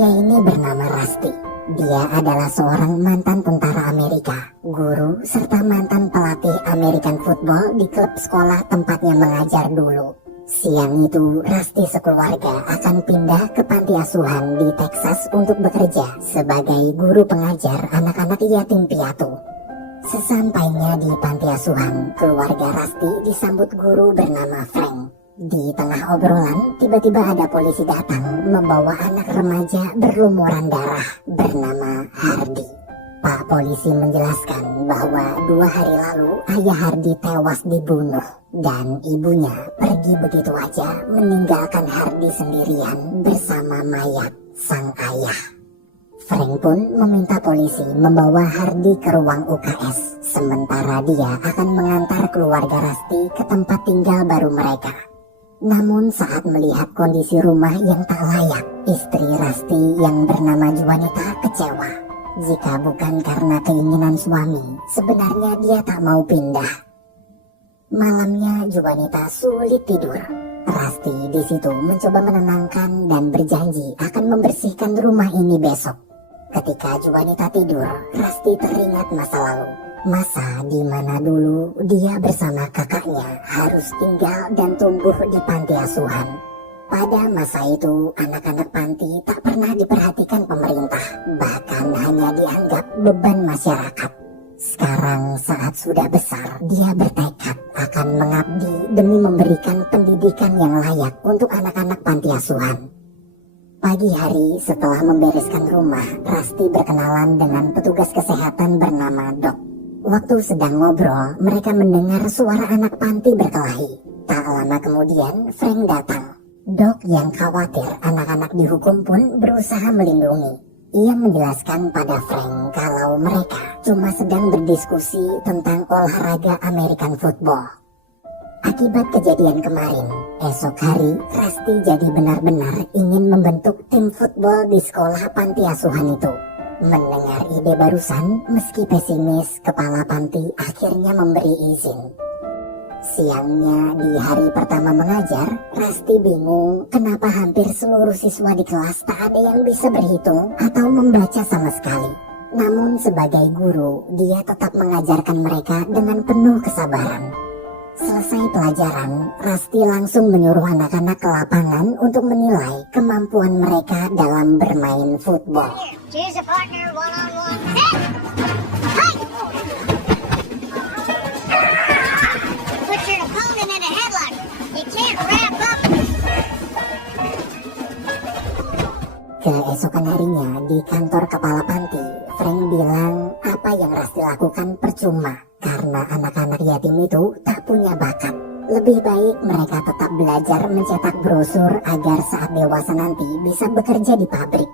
Pria ini bernama Rusty. Dia adalah seorang mantan tentara Amerika, guru, serta mantan pelatih American football di klub sekolah tempatnya mengajar dulu. Siang itu, Rusty sekeluarga akan pindah ke panti asuhan di Texas untuk bekerja sebagai guru pengajar anak-anak yatim piatu. Sesampainya di panti asuhan, keluarga Rusty disambut guru bernama Frank. Di tengah obrolan, tiba-tiba ada polisi datang membawa anak remaja berlumuran darah bernama Hardy. Pak polisi menjelaskan bahwa 2 hari lalu ayah Hardy tewas dibunuh dan ibunya pergi begitu aja meninggalkan Hardy sendirian bersama mayat sang ayah. Frank pun meminta polisi membawa Hardy ke ruang UKS, sementara dia akan mengantar keluarga Rusty ke tempat tinggal baru mereka. Namun saat melihat kondisi rumah yang tak layak, istri Rusty yang bernama Juanita kecewa. Jika bukan karena keinginan suami, sebenarnya dia tak mau pindah. Malamnya Juanita sulit tidur. Rusty di situ mencoba menenangkan dan berjanji akan membersihkan rumah ini besok. Ketika Juanita tidur, Rusty teringat masa lalu. Masa di mana dulu dia bersama kakaknya harus tinggal dan tumbuh di panti asuhan. Pada masa itu, anak-anak panti tak pernah diperhatikan pemerintah, bahkan hanya dianggap beban masyarakat. Sekarang saat sudah besar, dia bertekad akan mengabdi demi memberikan pendidikan yang layak untuk anak-anak panti asuhan. Pagi hari setelah membereskan rumah, Rusty berkenalan dengan petugas kesehatan bernama Doc. Waktu sedang ngobrol, mereka mendengar suara anak panti berkelahi. Tak lama kemudian, Frank datang. Doc yang khawatir anak-anak dihukum pun berusaha melindungi. Ia menjelaskan pada Frank kalau mereka cuma sedang berdiskusi tentang olahraga American football. Akibat kejadian kemarin, esok hari Rusty jadi benar-benar ingin membentuk tim football di sekolah panti asuhan itu. Mendengar ide barusan, meski pesimis, kepala panti akhirnya memberi izin. Siangnya di hari pertama mengajar, Rusty bingung kenapa hampir seluruh siswa di kelas tak ada yang bisa berhitung atau membaca sama sekali. Namun sebagai guru, dia tetap mengajarkan mereka dengan penuh kesabaran. Selesai pelajaran, Rusty langsung menyuruh anak-anak ke lapangan untuk menilai kemampuan mereka dalam bermain football. Choose a partner one-on-one. Set! Fight! Put your opponent in a headlock. You can't wrap up. Keesokan harinya di kantor kepala panti, Frank bilang apa yang Rusty lakukan percuma karena anak-anak yatim itu tak punya bakat. Lebih baik mereka tetap belajar mencetak brosur agar saat dewasa nanti bisa bekerja di pabrik.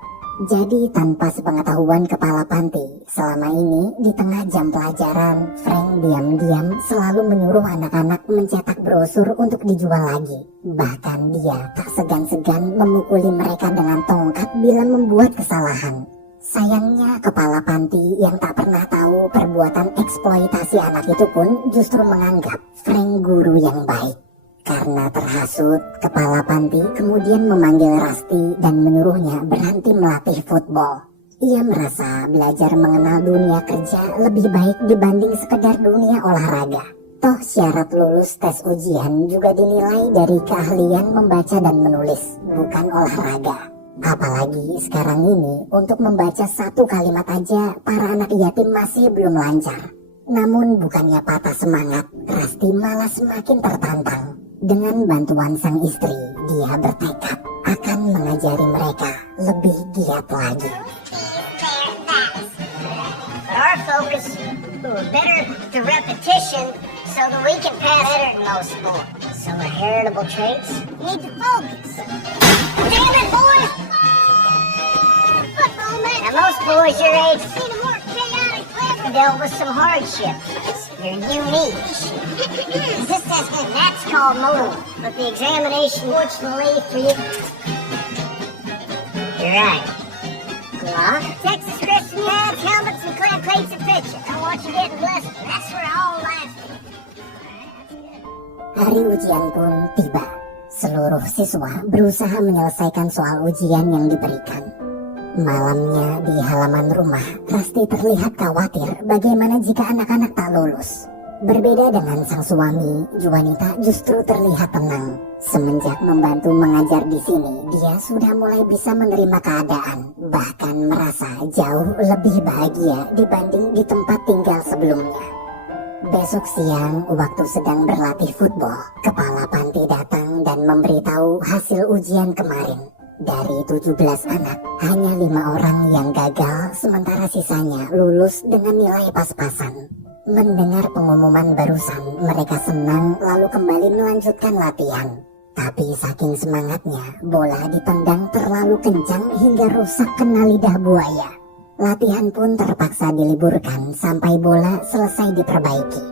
Jadi tanpa sepengetahuan kepala panti, selama ini di tengah jam pelajaran, Frank diam-diam selalu menyuruh anak-anak mencetak brosur untuk dijual lagi. Bahkan dia tak segan-segan memukuli mereka dengan tongkat bila membuat kesalahan. Sayangnya kepala panti yang tak pernah tahu perbuatan eksploitasi anak itu pun justru menganggap Frank guru yang baik. Karena terhasut, kepala panti kemudian memanggil Rusty dan menyuruhnya berhenti melatih football. Ia merasa belajar mengenal dunia kerja lebih baik dibanding sekedar dunia olahraga. Toh syarat lulus tes ujian juga dinilai dari keahlian membaca dan menulis, bukan olahraga. Apalagi sekarang ini untuk membaca satu kalimat aja para anak yatim masih belum lancar. Namun bukannya patah semangat, Rusty malah semakin tertantang. Dengan bantuan sang istri, dia bertekad akan mengajari mereka lebih giat lagi. Our focus, better to repetition so that we can pass better in most sports. Some inheritable traits need to focus. Damn it, boys! Football, man! Now most boys your age need a more chaotic clever dealt with some hardship. You're unique. And that's called mold. But the examination, fortunately for you... You're right. Glock, Texas Christian hats, helmets, and crab plates and pitcher. I want you getting blessed. That's where all life is. Hari ujian pun tiba. Seluruh siswa berusaha menyelesaikan soal ujian yang diberikan. Malamnya di halaman rumah, Rasti terlihat khawatir bagaimana jika anak-anak tak lulus. Berbeda dengan sang suami, Juanita justru terlihat tenang. Semenjak membantu mengajar di sini, dia sudah mulai bisa menerima keadaan, bahkan merasa jauh lebih bahagia dibanding di tempat tinggal sebelumnya. Besok siang, waktu sedang berlatih football, kepala panti datang dan memberitahu hasil ujian kemarin. Dari 17 anak, hanya 5 orang yang gagal, sementara sisanya lulus dengan nilai pas-pasan. Mendengar pengumuman barusan, mereka senang lalu kembali melanjutkan latihan. Tapi saking semangatnya, bola ditendang terlalu kencang hingga rusak kena lidah buaya. Latihan pun terpaksa diliburkan sampai bola selesai diperbaiki.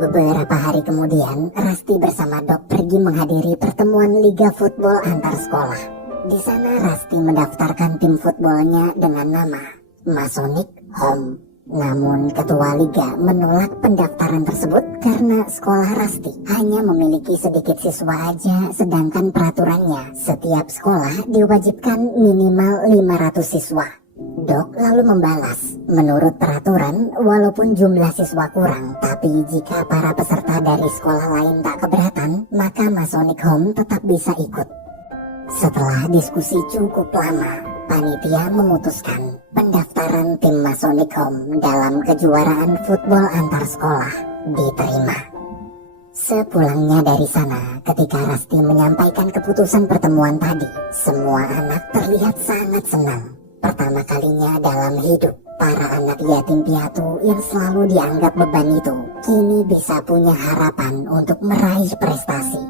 Beberapa hari kemudian, Rasti bersama Dok pergi menghadiri pertemuan Liga Football antar sekolah. Di sana Rasti mendaftarkan tim footballnya dengan nama Masonic Home. Namun ketua liga menolak pendaftaran tersebut karena sekolah Rasti hanya memiliki sedikit siswa aja, sedangkan peraturannya setiap sekolah diwajibkan minimal 500 siswa. Dok lalu membalas, menurut peraturan walaupun jumlah siswa kurang, tapi jika para peserta dari sekolah lain tak keberatan, maka Masonic Home tetap bisa ikut. Setelah diskusi cukup lama, panitia memutuskan pendaftaran tim Masonic Home dalam kejuaraan football antar sekolah diterima. Sepulangnya dari sana, ketika Rasti menyampaikan keputusan pertemuan tadi, semua anak terlihat sangat senang. Pertama kalinya dalam hidup, para anak yatim piatu yang selalu dianggap beban itu kini bisa punya harapan untuk meraih prestasi.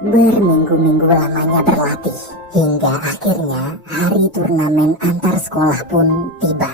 Berminggu-minggu lamanya berlatih, hingga akhirnya hari turnamen antar sekolah pun tiba.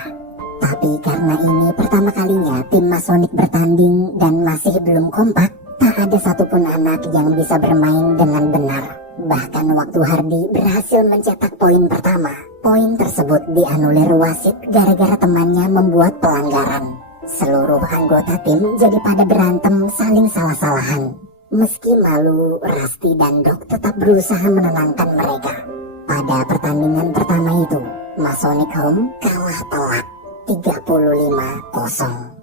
Tapi karena ini pertama kalinya tim Masonic bertanding dan masih belum kompak, tak ada satupun anak yang bisa bermain dengan benar. Bahkan waktu Hardi berhasil mencetak poin pertama, poin tersebut dianulir wasit gara-gara temannya membuat pelanggaran. Seluruh anggota tim jadi pada berantem saling salah-salahan. Meski malu, Rasti dan Dok tetap berusaha menenangkan mereka. Pada pertandingan pertama itu, Masonic Home kalah telak 35-0.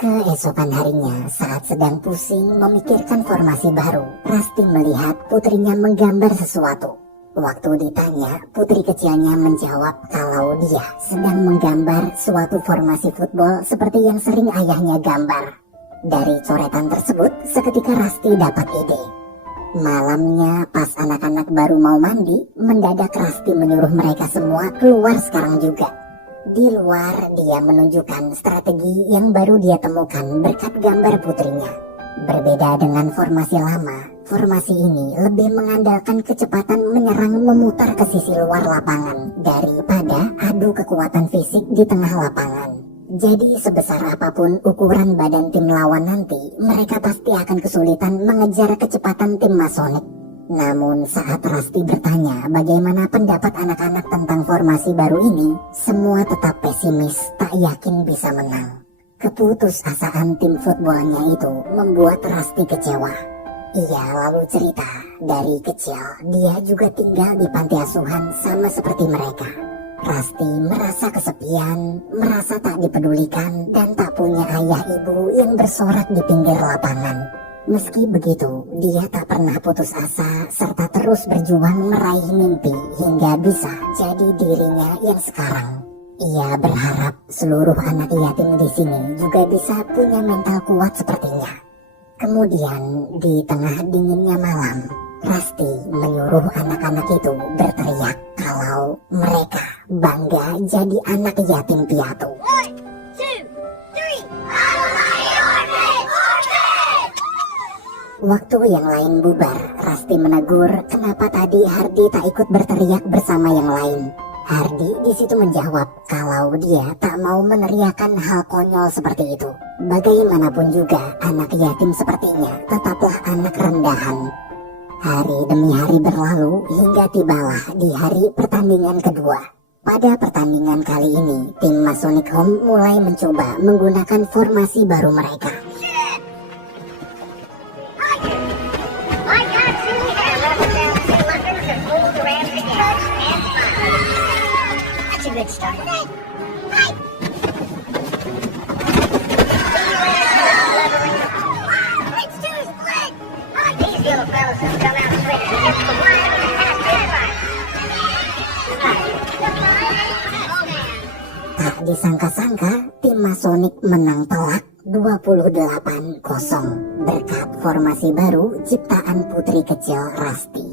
Keesokan harinya, saat sedang pusing memikirkan formasi baru, Rasti melihat putrinya menggambar sesuatu. Waktu ditanya, putri kecilnya menjawab kalau dia sedang menggambar suatu formasi football seperti yang sering ayahnya gambar. Dari coretan tersebut, seketika Rasti dapat ide. Malamnya pas anak-anak baru mau mandi, mendadak Rasti menyuruh mereka semua keluar sekarang juga. Di luar, dia menunjukkan strategi yang baru dia temukan berkat gambar putrinya. Berbeda dengan formasi lama, formasi ini lebih mengandalkan kecepatan menyerang memutar ke sisi luar lapangan daripada adu kekuatan fisik di tengah lapangan. Jadi sebesar apapun ukuran badan tim lawan nanti, mereka pasti akan kesulitan mengejar kecepatan tim Masonic. Namun saat Rasti bertanya bagaimana pendapat anak-anak tentang formasi baru ini, semua tetap pesimis, tak yakin bisa menang. Keputusasaan tim footballnya itu membuat Rasti kecewa. Ia lalu cerita, dari kecil dia juga tinggal di panti asuhan sama seperti mereka. Rasti merasa kesepian, merasa tak dipedulikan, dan tak punya ayah ibu yang bersorak di pinggir lapangan. Meski begitu, dia tak pernah putus asa serta terus berjuang meraih mimpi hingga bisa jadi dirinya yang sekarang. Ia berharap seluruh anak yatim di sini juga bisa punya mental kuat sepertinya. Kemudian, di tengah dinginnya malam, Rasti menyuruh anak-anak itu berteriak kalau mereka bangga jadi anak yatim piatu. 1, 2, 3. Waktu yang lain bubar, Rasti menegur kenapa tadi Hardi tak ikut berteriak bersama yang lain. Hardi di situ menjawab kalau dia tak mau meneriakan hal konyol seperti itu. Bagaimanapun juga, anak yatim sepertinya tetaplah anak rendahan. Hari demi hari berlalu hingga tibalah di hari pertandingan kedua. Pada pertandingan kali ini, tim Masonic Home mulai mencoba menggunakan formasi baru mereka. a good start. These little fellas will come out quick. Just the line on the pass to everybody. Tak disangka-sangka, tim Masonic menang telak 28-0 berkat formasi baru ciptaan putri kecil Rusty.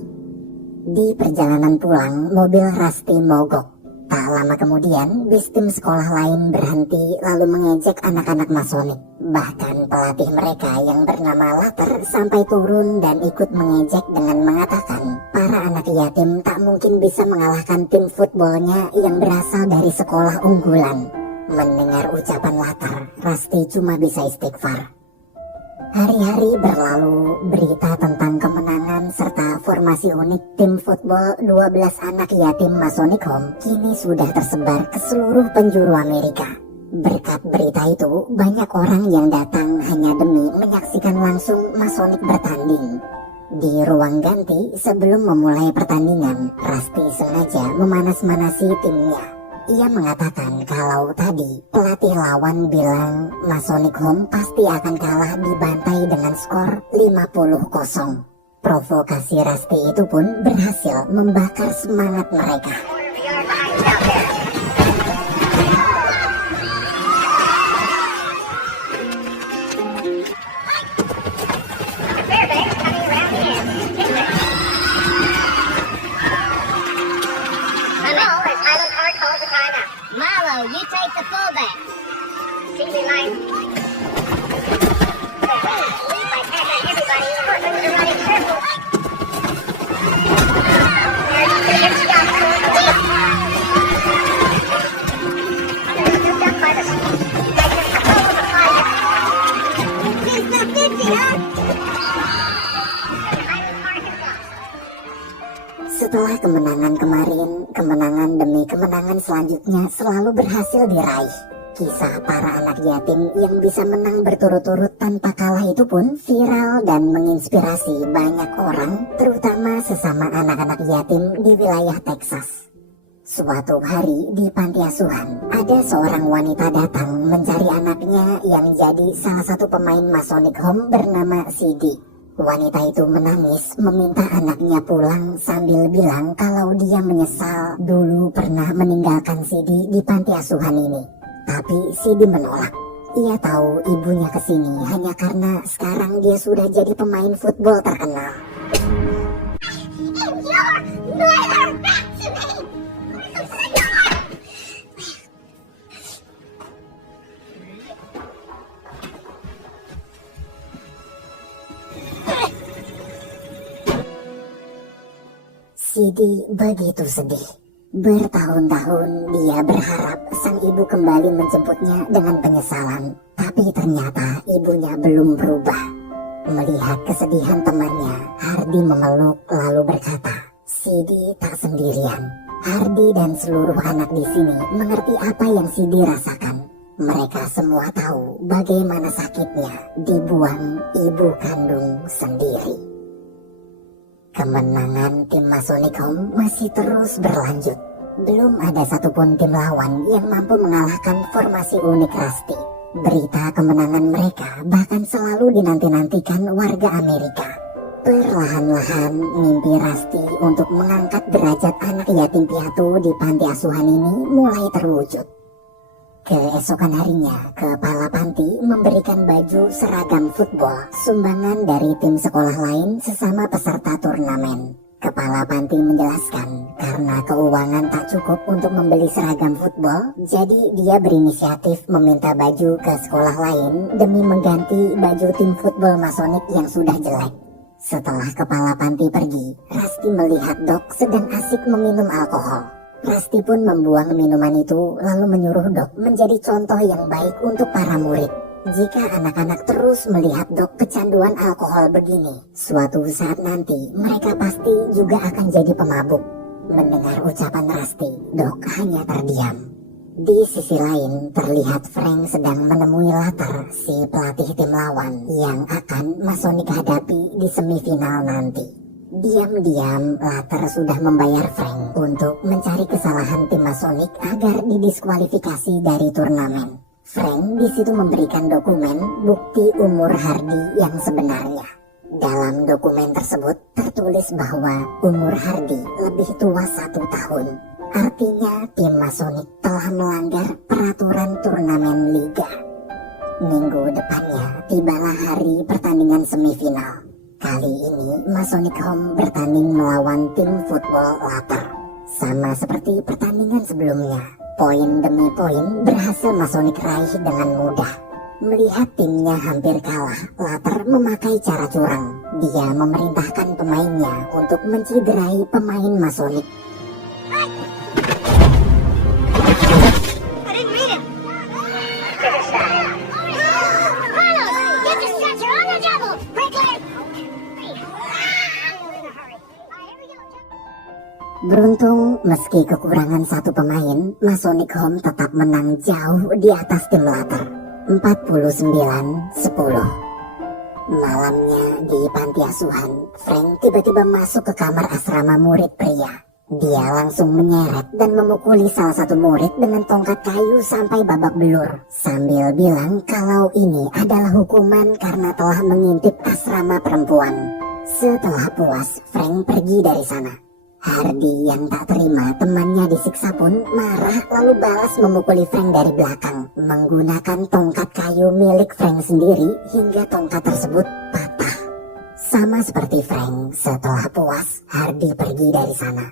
Di perjalanan pulang, mobil Rusty mogok. Tak lama kemudian, bis tim sekolah lain berhenti lalu mengejek anak-anak Masonic. Bahkan pelatih mereka yang bernama Later sampai turun dan ikut mengejek dengan mengatakan para anak yatim tak mungkin bisa mengalahkan tim footballnya yang berasal dari sekolah unggulan. Mendengar ucapan Later, Rusty cuma bisa istighfar. Hari-hari berlalu, berita tentang kemenangan serta formasi unik tim football 12 anak yatim Masonic Home kini sudah tersebar ke seluruh penjuru Amerika. Berkat berita itu, banyak orang yang datang hanya demi menyaksikan langsung Masonic bertanding. Di ruang ganti sebelum memulai pertandingan, Rusty sengaja memanas-manasi timnya. Ia mengatakan kalau tadi pelatih lawan bilang Masonic Home pasti akan kalah dibantai dengan skor 50-0. Provokasi Rusty itu pun berhasil membakar semangat mereka. Milo, you take the fullback. TV line. By passing everybody, Portland's a running circle. Get stopped. Scooped up by the He's not 50, huh? Setelah kemenangan kemarin, kemenangan demi kemenangan selanjutnya selalu berhasil diraih. Kisah para anak yatim yang bisa menang berturut-turut tanpa kalah itu pun viral dan menginspirasi banyak orang, terutama sesama anak-anak yatim di wilayah Texas. Suatu hari di panti asuhan, ada seorang wanita datang mencari anaknya yang jadi salah satu pemain Masonic Home bernama Cindy. Wanita itu menangis meminta anaknya pulang sambil bilang kalau dia menyesal dulu pernah meninggalkan Cindy di panti asuhan ini. Tapi Cindy menolak. Ia tahu ibunya kesini hanya karena sekarang dia sudah jadi pemain football terkenal. Cindy begitu sedih. Bertahun-tahun dia berharap sang ibu kembali menjemputnya dengan penyesalan. Tapi ternyata ibunya belum berubah. Melihat kesedihan temannya, Hardy memeluk lalu berkata, Cindy tak sendirian. Hardy dan seluruh anak di sini mengerti apa yang Cindy rasakan. Mereka semua tahu bagaimana sakitnya dibuang ibu kandung sendiri. Kemenangan tim Masonic Home masih terus berlanjut. Belum ada satupun tim lawan yang mampu mengalahkan formasi unik Rusty. Berita kemenangan mereka bahkan selalu dinanti-nantikan warga Amerika. Perlahan-lahan mimpi Rusty untuk mengangkat derajat anak yatim piatu di panti asuhan ini mulai terwujud. Keesokan harinya, kepala panti memberikan baju seragam football sumbangan dari tim sekolah lain sesama peserta turnamen. Kepala panti menjelaskan karena keuangan tak cukup untuk membeli seragam football, jadi dia berinisiatif meminta baju ke sekolah lain demi mengganti baju tim football Masonic yang sudah jelek. Setelah kepala panti pergi, Rusty melihat Doc sedang asik meminum alkohol. Rusty pun membuang minuman itu lalu menyuruh Doc menjadi contoh yang baik untuk para murid. Jika anak-anak terus melihat Doc kecanduan alkohol begini, suatu saat nanti mereka pasti juga akan jadi pemabuk. Mendengar ucapan Rusty, Doc hanya terdiam. Di sisi lain, terlihat Frank sedang menemui Later, si pelatih tim lawan yang akan Masonic hadapi di semifinal nanti. Diam-diam, Latter sudah membayar Frank untuk mencari kesalahan tim Masonic agar didiskualifikasi dari turnamen. Frank di situ memberikan dokumen bukti umur Hardy yang sebenarnya. Dalam dokumen tersebut tertulis bahwa umur Hardy lebih tua 1 tahun. Artinya tim Masonic telah melanggar peraturan turnamen liga. Minggu depannya tibalah hari pertandingan semifinal. Kali ini Masonic Home bertanding melawan tim football Latter. Sama seperti pertandingan sebelumnya, poin demi poin berhasil Masonic raih dengan mudah. Melihat timnya hampir kalah, Latter memakai cara curang. Dia memerintahkan pemainnya untuk menciderai pemain Masonic. Beruntung, meski kekurangan satu pemain, Masonic Home tetap menang jauh di atas tim Latter, 49-10. Malamnya di panti asuhan, Frank tiba-tiba masuk ke kamar asrama murid pria. Dia langsung menyeret dan memukuli salah satu murid dengan tongkat kayu sampai babak belur, sambil bilang kalau ini adalah hukuman karena telah mengintip asrama perempuan. Setelah puas, Frank pergi dari sana. Hardy yang tak terima temannya disiksa pun marah lalu balas memukuli Frank dari belakang menggunakan tongkat kayu milik Frank sendiri hingga tongkat tersebut patah. Sama seperti Frank, setelah puas, Hardy pergi dari sana.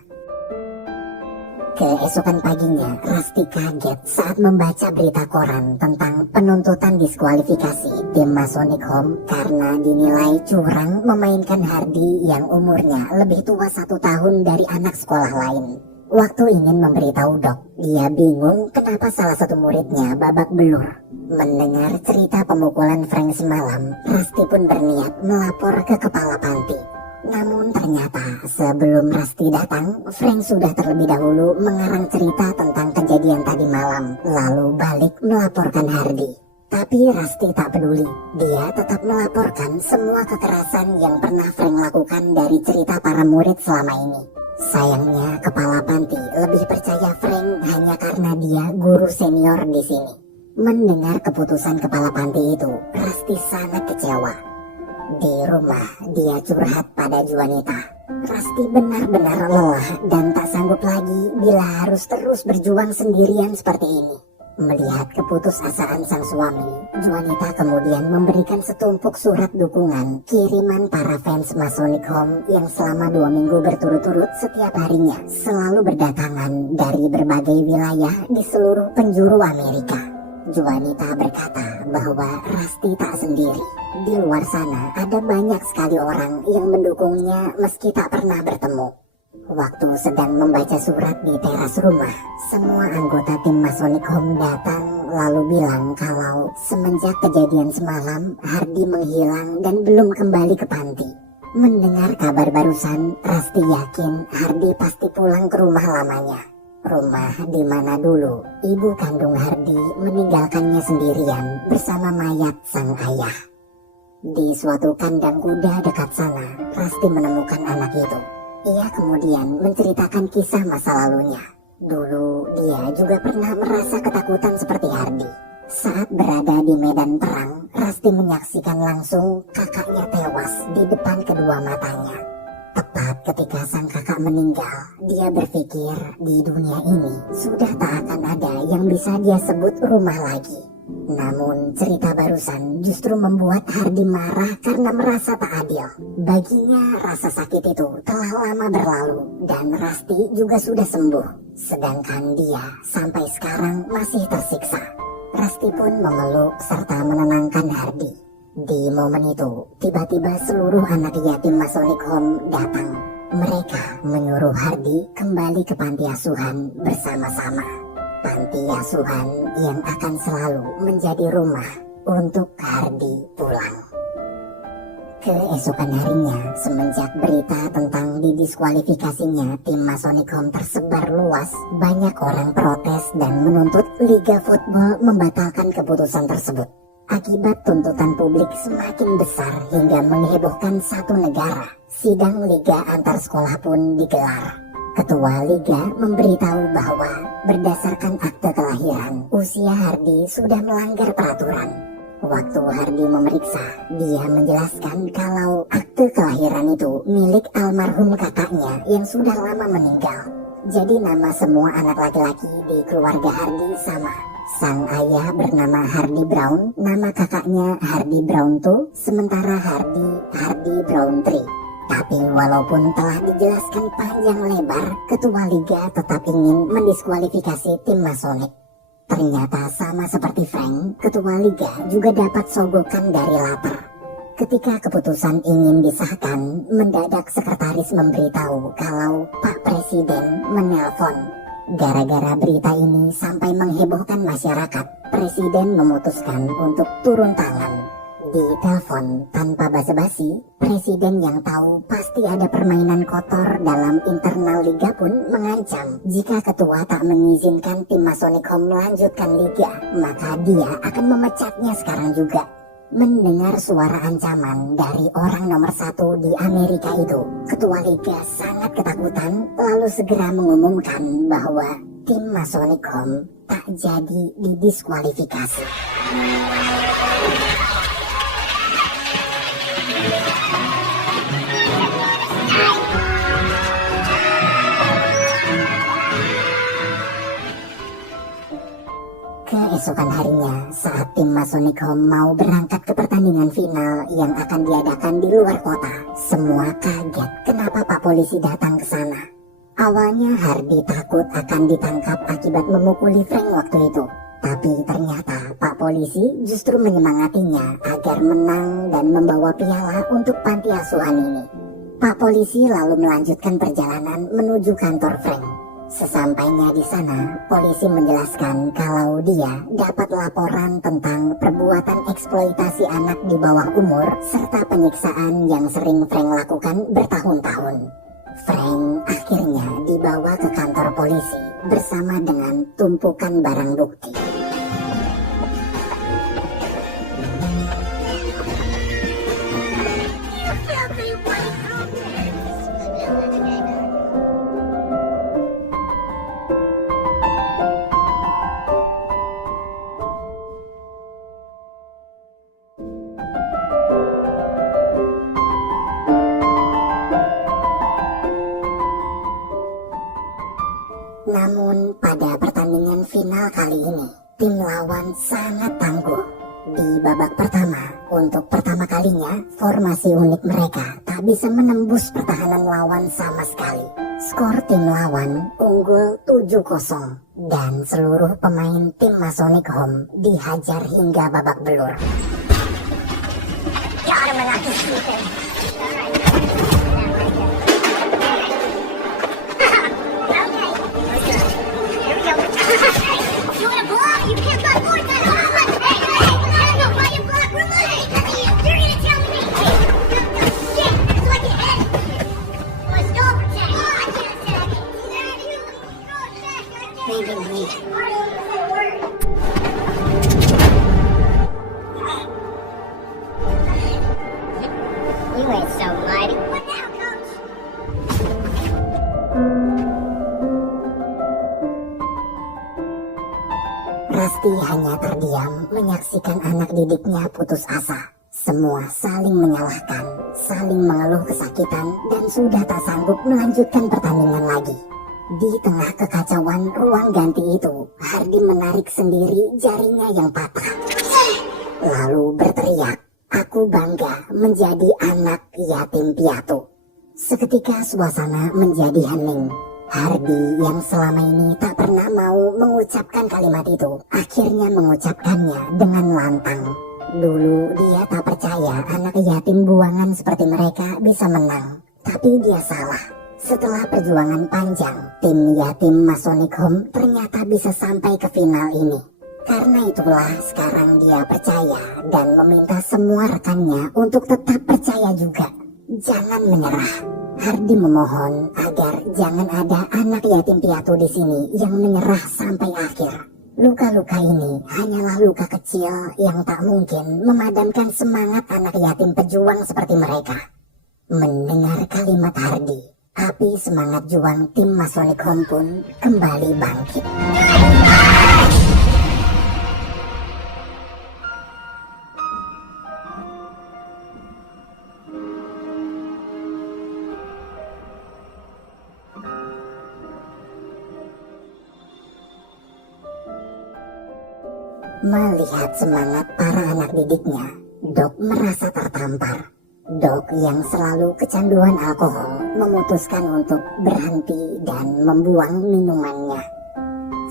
Keesokan paginya, Rusty kaget saat membaca berita koran tentang penuntutan diskualifikasi tim Masonic Home karena dinilai curang memainkan Hardy yang umurnya lebih tua 1 tahun dari anak sekolah lain. Waktu ingin memberitahu Doc, dia bingung kenapa salah satu muridnya babak belur. Mendengar cerita pemukulan Frank semalam, Rusty pun berniat melapor ke kepala panti. Namun ternyata sebelum Rusty datang, Frank sudah terlebih dahulu mengarang cerita tentang kejadian tadi malam, lalu balik melaporkan Hardy. Tapi Rusty tak peduli, dia tetap melaporkan semua kekerasan yang pernah Frank lakukan dari cerita para murid selama ini. Sayangnya kepala panti lebih percaya Frank hanya karena dia guru senior di sini. Mendengar keputusan kepala panti itu, Rusty sangat kecewa. Di rumah, dia curhat pada Juanita. Rusty benar-benar lelah dan tak sanggup lagi bila harus terus berjuang sendirian seperti ini. Melihat keputusasaan sang suami, Juanita kemudian memberikan setumpuk surat dukungan kiriman para fans Masonic Home yang selama 2 minggu berturut-turut setiap harinya selalu berdatangan dari berbagai wilayah di seluruh penjuru Amerika. Juanita berkata bahwa Rusty tak sendiri. Di luar sana ada banyak sekali orang yang mendukungnya meski tak pernah bertemu. Waktu sedang membaca surat di teras rumah, semua anggota tim Masonic Home datang lalu bilang kalau semenjak kejadian semalam Hardy menghilang dan belum kembali ke panti. Mendengar kabar barusan, Rusty yakin Hardy pasti pulang ke rumah lamanya. Rumah di mana dulu ibu kandung Hardy meninggalkannya sendirian bersama mayat sang ayah. Di suatu kandang kuda dekat sana, Rusty menemukan anak itu. Ia kemudian menceritakan kisah masa lalunya. Dulu dia juga pernah merasa ketakutan seperti Hardy. Saat berada di medan perang, Rusty menyaksikan langsung kakaknya tewas di depan kedua matanya. Tepat ketika sang kakak meninggal, dia berpikir di dunia ini sudah tak akan ada yang bisa dia sebut rumah lagi. Namun cerita barusan justru membuat Hardy marah karena merasa tak adil. Baginya rasa sakit itu telah lama berlalu dan Rusty juga sudah sembuh. Sedangkan dia sampai sekarang masih tersiksa. Rusty pun memeluk serta menenangkan Hardy. Di momen itu, tiba-tiba seluruh anak yatim Masonic Home datang. Mereka menyuruh Hardy kembali ke panti asuhan bersama-sama. Panti asuhan yang akan selalu menjadi rumah untuk Hardy pulang. Keesokan harinya, semenjak berita tentang didiskualifikasinya tim Masonic Home tersebar luas, banyak orang protes dan menuntut Liga Football membatalkan keputusan tersebut. Akibat tuntutan publik semakin besar hingga menghebohkan satu negara, sidang liga antar sekolah pun digelar. Ketua liga memberitahu bahwa berdasarkan akte kelahiran, usia Hardy sudah melanggar peraturan. Waktu Hardy memeriksa, dia menjelaskan kalau akte kelahiran itu milik almarhum kakaknya yang sudah lama meninggal. Jadi nama semua anak laki-laki di keluarga Hardy sama. Sang ayah bernama Hardy Brown, nama kakaknya Hardy Brown II, sementara Hardy Brown III. Tapi walaupun telah dijelaskan panjang lebar, ketua liga tetap ingin mendiskualifikasi tim Masonic. Ternyata sama seperti Frank, ketua liga juga dapat sogokan dari lapar. Ketika keputusan ingin disahkan, mendadak sekretaris memberitahu kalau Pak Presiden menelpon. Gara-gara berita ini sampai menghebohkan masyarakat, Presiden memutuskan untuk turun tangan. Di telepon tanpa basa-basi, Presiden yang tahu pasti ada permainan kotor dalam internal liga pun mengancam jika ketua tak mengizinkan tim Masonic Home melanjutkan liga, maka dia akan memecatnya sekarang juga. Mendengar suara ancaman dari orang nomor 1 di Amerika itu, ketua liga sangat ketakutan lalu segera mengumumkan bahwa tim Masonic Home tak jadi didiskualifikasi. Keesokan harinya, saat tim Masonic Home mau berangkat ke pertandingan final yang akan diadakan di luar kota, semua kaget kenapa Pak Polisi datang ke sana. Awalnya Hardy takut akan ditangkap akibat memukuli Frank waktu itu. Tapi ternyata Pak Polisi justru menyemangatinya agar menang dan membawa piala untuk panti asuhan ini. Pak Polisi lalu melanjutkan perjalanan menuju kantor Frank. Sesampainya di sana, polisi menjelaskan kalau dia dapat laporan tentang perbuatan eksploitasi anak di bawah umur serta penyiksaan yang sering Frank lakukan bertahun-tahun. Frank akhirnya dibawa ke kantor polisi bersama dengan tumpukan barang bukti. Namun pada pertandingan final kali ini, tim lawan sangat tangguh. Di babak pertama, untuk pertama kalinya, formasi unik mereka tak bisa menembus pertahanan lawan sama sekali. Skor tim lawan unggul 7-0 dan seluruh pemain tim Masonic Home dihajar hingga babak belur. You ain't so mighty. What now, coach? Rusty hanya terdiam menyaksikan anak didiknya putus asa. Semua saling menyalahkan, saling mengeluh kesakitan, dan sudah tak sanggup melanjutkan pertandingan lagi. Di tengah kekacauan ruang ganti itu, Hardy menarik sendiri jarinya yang patah. Lalu berteriak, "Aku bangga menjadi anak yatim piatu." Seketika suasana menjadi hening. Hardy yang selama ini tak pernah mau mengucapkan kalimat itu, akhirnya mengucapkannya dengan lantang. Dulu dia tak percaya anak yatim buangan seperti mereka bisa menang. Tapi dia salah. Setelah perjuangan panjang, tim yatim Masonic Home ternyata bisa sampai ke final ini. Karena itulah sekarang dia percaya dan meminta semua rekannya untuk tetap percaya juga. Jangan menyerah. Hardy memohon agar jangan ada anak yatim piatu di sini yang menyerah sampai akhir. Luka-luka ini hanyalah luka kecil yang tak mungkin memadamkan semangat anak yatim pejuang seperti mereka. Mendengar kalimat Hardy, api semangat juang tim Masonic Home pun kembali bangkit. Melihat semangat para anak didiknya, Doc merasa tertampar. Doc yang selalu kecanduan alkohol memutuskan untuk berhenti dan membuang minumannya.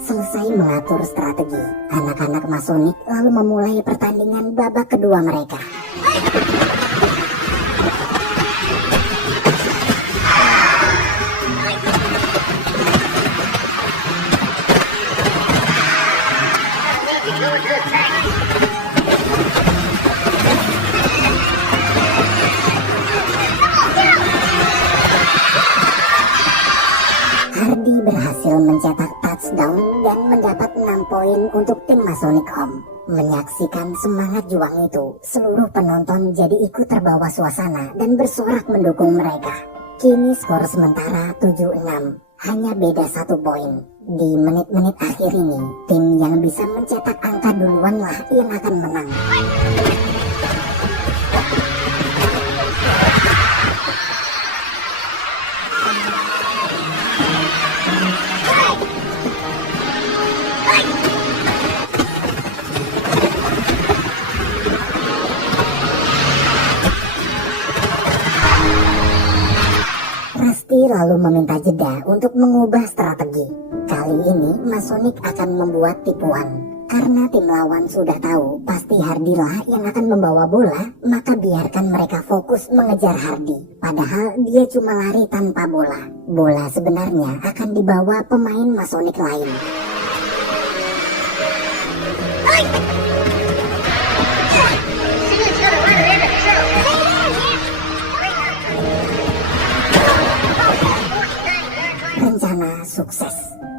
Selesai mengatur strategi, anak-anak Masonic lalu memulai pertandingan babak kedua mereka. Hardy berhasil mencetak touchdown dan mendapat 6 poin untuk tim Masonic Home. Menyaksikan semangat juang itu, seluruh penonton jadi ikut terbawa suasana dan bersorak mendukung mereka. Kini skor sementara 7-6, hanya beda 1 poin. Di menit-menit akhir ini, tim yang bisa mencetak angka duluan lah yang akan menang. Rusty lalu meminta jeda untuk mengubah strategi. Kali ini Masonic akan membuat tipuan. Karena tim lawan sudah tahu pasti Hardy lah yang akan membawa bola, maka biarkan mereka fokus mengejar Hardy. Padahal dia cuma lari tanpa bola. Bola sebenarnya akan dibawa pemain Masonic lain. Rencana sukses.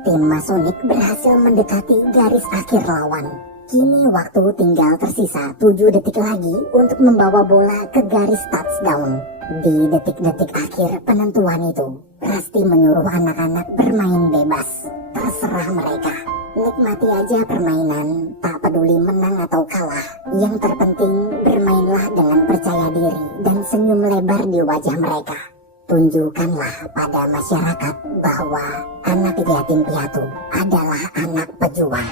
Tim Masonic berhasil mendekati garis akhir lawan. Kini waktu tinggal tersisa 7 detik lagi untuk membawa bola ke garis touchdown. Di detik-detik akhir penentuan itu, Rusty menyuruh anak-anak bermain bebas. Terserah mereka. Nikmati aja permainan, tak peduli menang atau kalah. Yang terpenting bermainlah dengan percaya diri dan senyum lebar di wajah mereka. Tunjukkanlah pada masyarakat bahwa anak yatim piatu adalah anak pejuang.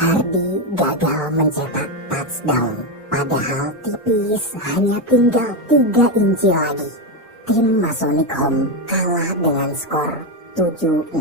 Hardy gagal mencetak touchdown, padahal tipis hanya tinggal 3 inci lagi. Tim Masonic Home kalah dengan skor 7-6.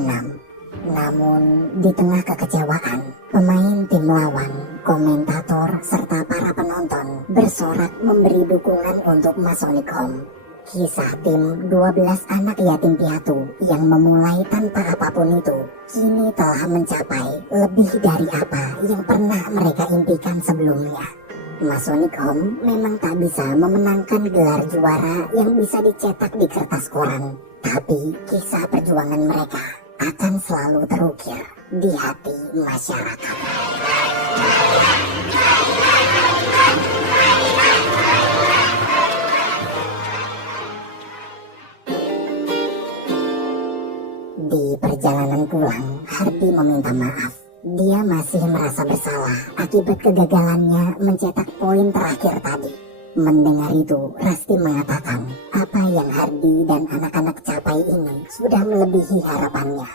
Namun di tengah kekecewaan, pemain tim lawan, komentator, serta para penonton bersorak memberi dukungan untuk Masonic Home. Kisah tim 12 anak yatim piatu yang memulai tanpa apapun itu kini telah mencapai lebih dari apa yang pernah mereka impikan sebelumnya. Masonic Home memang tak bisa memenangkan gelar juara yang bisa dicetak di kertas koran, tapi kisah perjuangan mereka akan selalu terukir di hati masyarakat. Di perjalanan pulang, Hardy meminta maaf. Dia masih merasa bersalah akibat kegagalannya mencetak poin terakhir tadi. Mendengar itu, Rusty mengatakan Apa yang Hardy dan anak-anak capai ini sudah melebihi harapannya.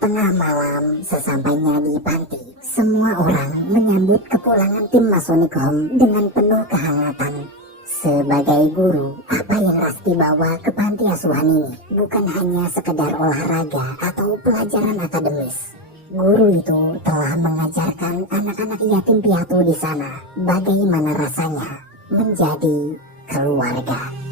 Tengah malam, sesampainya di panti, semua orang menyambut kepulangan tim Masonic Home dengan penuh kehangatan. Sebagai guru, apa yang Rasti bawa ke panti asuhan ini bukan hanya sekedar olahraga atau pelajaran akademis. Guru itu telah mengajarkan anak-anak yatim piatu di sana bagaimana rasanya menjadi keluarga.